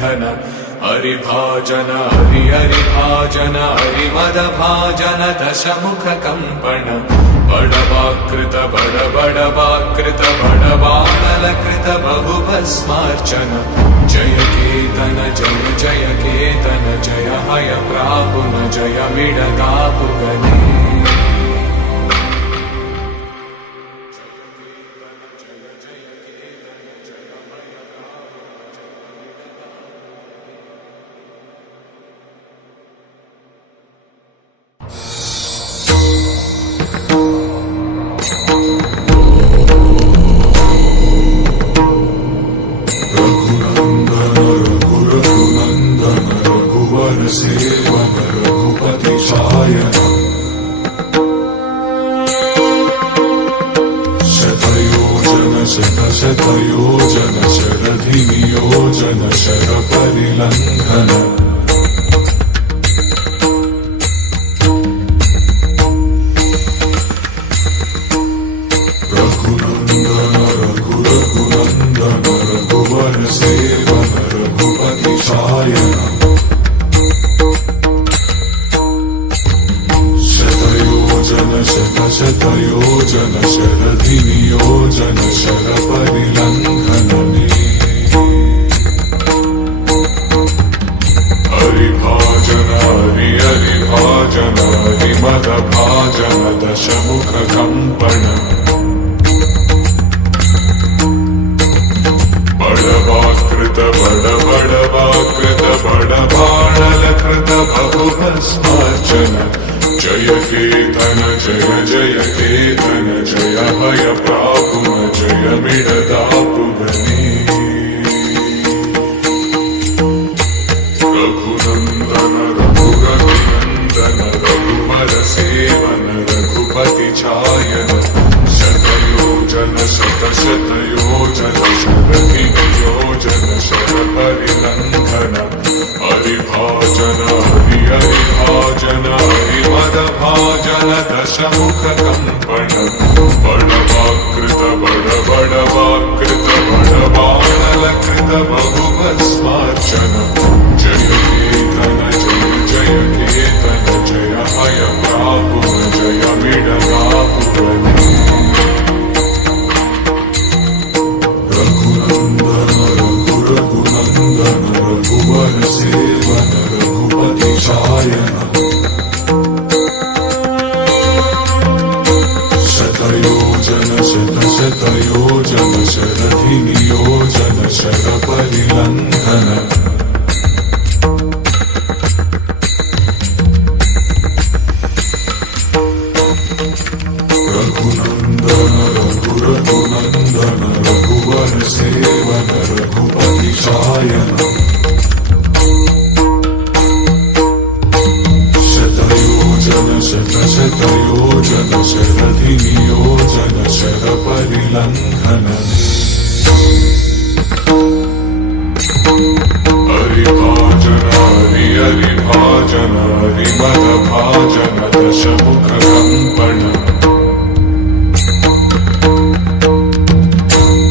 परिलङ्घन हरिभाजन हरिभाजन हरिमदभाजन दशमुखकम्पन बडवाकृत बडवाकृत बडवानलकृत बहुभस्मार्चन जय केतन जय केतन जय हय प्रापुन जय मिडदापुगने सेवन रघुपति चायन शतयोजन शतशतयोजन शरधिनियोजन शर परिलङ्घन रघुनन्दन रघुनन्दन रघुवर सेवन रघुपति चायन शतयोजन शरधिनियोजन शर परिलङ्घनने हरिभाजन हरिभाजन हरिमदभाजन दशमुखकम्पन बडवाकृत बडवाकृत बडबाणलकृत बहुभस्मार्चन जय केतन जय केतन जय हय प्रापुन जय मिडदापुगने रघुनन्दन रघुनन्दन रघुवर सेवन रघुपति चायन शतयोजन शतशतयोजन शरधिनियोजन शर परिलङ्घन हरिभाजन हरिभाजन हरिमदभाजन दशमुखकम्पन बडवाकृत बडवाकृत बडबाणलकृत बहुभस्मार्चन जय केतन जय केतन जय हय प्रापुन जय मिडदापुगने रघुनन्दन रघुनन्दन रघुवर सेवन रघुपति चायन शतयोजन शतशतयोजन शरधिनियोजन शर परिलङ्घन रघुनन्दन रघुनन्दन रघुवर सेवन रघुपति चायन शतयोजन शतशतयोजन शरधिनियोजन शर परिलङ्घनने हरिभाजन हरिभाजन हरिमदभाजन दशमुखकम्पन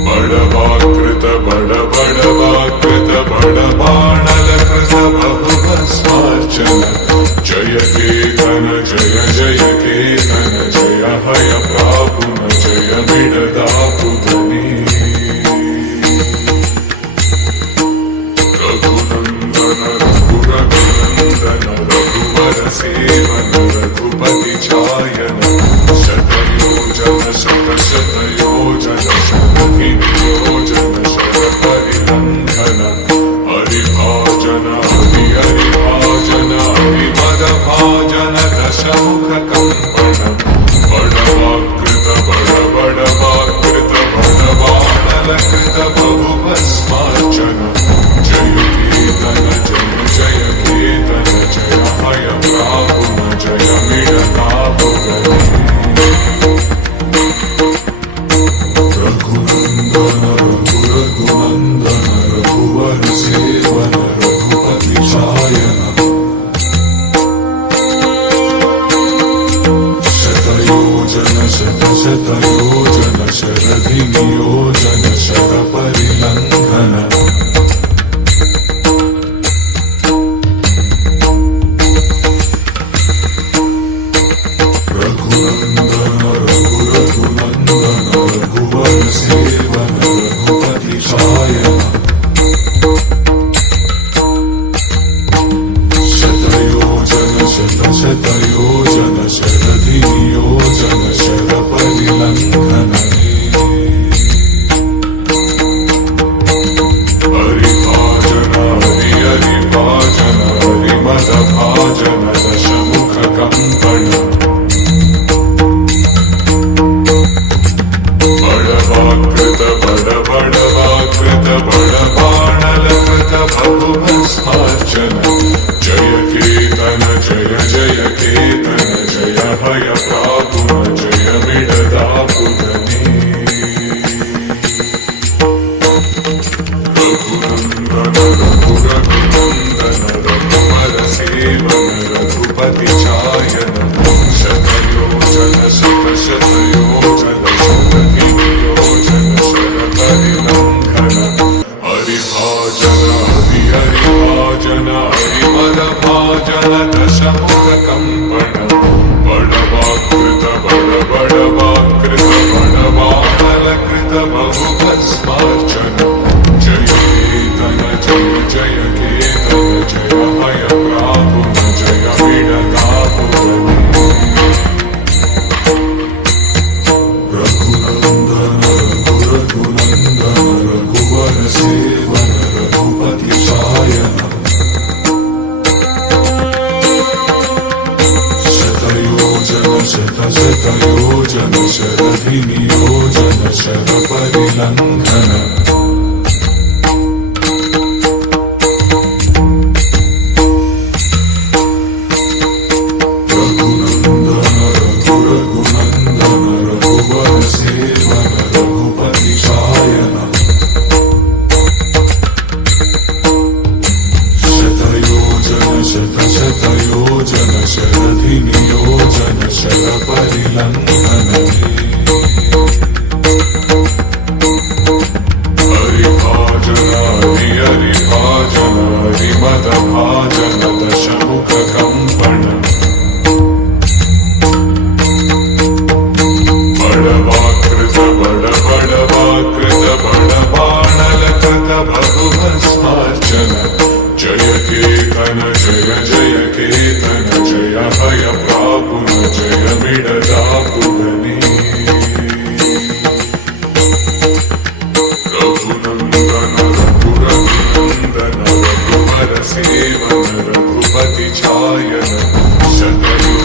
बडवाकृत बडवाकृत बडबाणलकृत बहुभस्मार्चन जय केतन जय केतन जय हय प्रापुन जय मिडदापुगने रघुनन्दन रघुनन्दन रघुवर सेवन रघुपति चायन शतयोजन शतशतयोजन शरधिनियोजन शर परिलङ्घन हरिभाजन हरिभाजन हरिमदभाजन दशमुखकम्पन दशमुखकम्पण बडवाकृत बडबडवाकृत बडवानलकृत बहुभस्मार्चन जय केतन जय जय केतन जय भय प्रापुन जय विडतापुरनि रघुनन्दन रघुनन्दन रघुवर सेवन रघुपति चायन शतयोजन शरधिनियोजन शरपरिलङ्घन रघुनन्दन रघुनन्दन रघुवर सेवन रघुपति चायन शतयोजन शरधिनियोजन शरपरिलङ्घन हरिभाजन हरिभाजन हरिमदभाजन दशमुखकम्पण बडवाकृत बडबडवाकृत बडबाणलकृत बहुभस्मार्चन जय केतन जय जय केतन जय भय प्रापुन जय मिडतापुरनि रघुनन्दन रघुनन्दन रघुवर सेवन रघुपति चायन शतयो